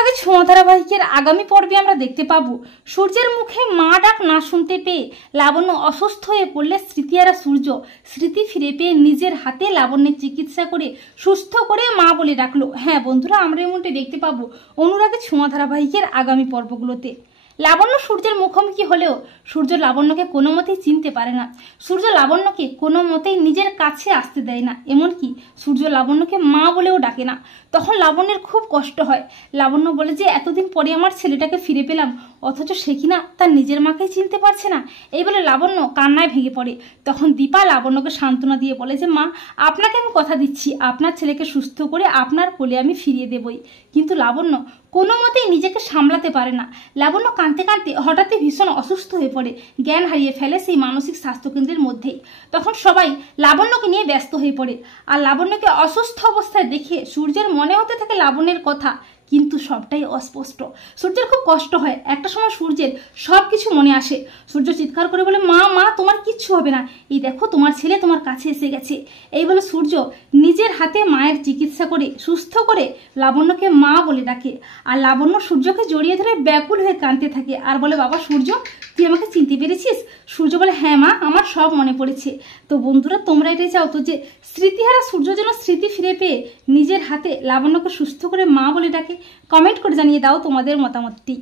অনুরাগের ছোঁয়া ধারাবাহিকের আগামী পর্বে আমরা দেখতে পাবো সূর্যের মুখে মা ডাক না শুনতে পেয়ে লাবণ্য অসুস্থ হয়ে পড়লে স্মৃতি আর সূর্য স্মৃতি ফিরে পেয়ে নিজের হাতে লাবণ্যের চিকিৎসা করে সুস্থ করে মা বলে ডাকলো। হ্যাঁ বন্ধুরা, আমরা এমনটা দেখতে পাবো অনুরাগের ছোঁয়া ধারাবাহিকের আগামী পর্বগুলোতে। লাবণ্য সূর্যের মুখোমুখি হলেও সূর্য লাবণ্যকে কোনো মতেই চিনতে পারে না। সূর্য লাবণ্যকে কোনো মতেই নিজের কাছে আসতে দেয় না, এমনকি সূর্য লাবণ্যকে মা বলেও ডাকে না। তখন লাবণ্যের খুব কষ্ট হয়। লাবণ্য বলে যে এতদিন পরে আমার ছেলেটাকে ফিরে পেলাম, অথচ সে কিনা তার নিজের মাকেই চিনতে পারছে না। এই বলে লাবণ্য কান্নায় ভেঙে পড়ে। তখন দীপা লাবণ্যকে সান্ত্বনা দিয়ে বলে যে মা, আপনাকে আমি কথা দিচ্ছি আপনার ছেলেকে সুস্থ করে আপনার কোলে আমি ফিরিয়ে দেবই। কিন্তু লাবণ্য কোনো মতেই নিজেকে সামলাতে পারে না। লাবণ্য কাঁদতে কাঁদতে হঠাৎই ভীষণ অসুস্থ হয়ে পড়ে, জ্ঞান হারিয়ে ফেলে সেই মানসিক স্বাস্থ্যকেন্দ্রের মধ্যেই। তখন সবাই লাবণ্যকে নিয়ে ব্যস্ত হয়ে পড়ে, আর লাবণ্যকে অসুস্থ অবস্থায় দেখে সূর্যের মনে হতে থাকে লাবণ্যের কথা, কিন্তু সবটাই অস্পষ্ট। সূর্যের খুব কষ্ট হয়। একটা সময় সূর্যের সব কিছু মনে আসে। সূর্য চিৎকার করে বলে, মা মা তোমার কিচ্ছু হবে না, এই দেখো তোমার ছেলে তোমার কাছে এসে গেছে। এই বলে সূর্য নিজের হাতে মায়ের চিকিৎসা করে সুস্থ করে লাবণ্যকে মা বলে ডাকে। আর লাবণ্য সূর্যকে জড়িয়ে ধরে ব্যাকুল হয়ে কাঁদতে থাকে আর বলে, বাবা সূর্য, তুই আমাকে চিনতে পেরেছিস? সূর্য বলে, হ্যাঁ মা, আমার সব মনে পড়েছে। তো বন্ধুরা, তোমরা এটাই চাও তো যে স্মৃতিহারা সূর্য যেন স্মৃতি ফিরে পেয়ে নিজের হাতে লাবণ্যকে সুস্থ করে মা বলে ডাকে? কমেন্ট করে জানিয়ে দাও তোমাদের মতামতটি।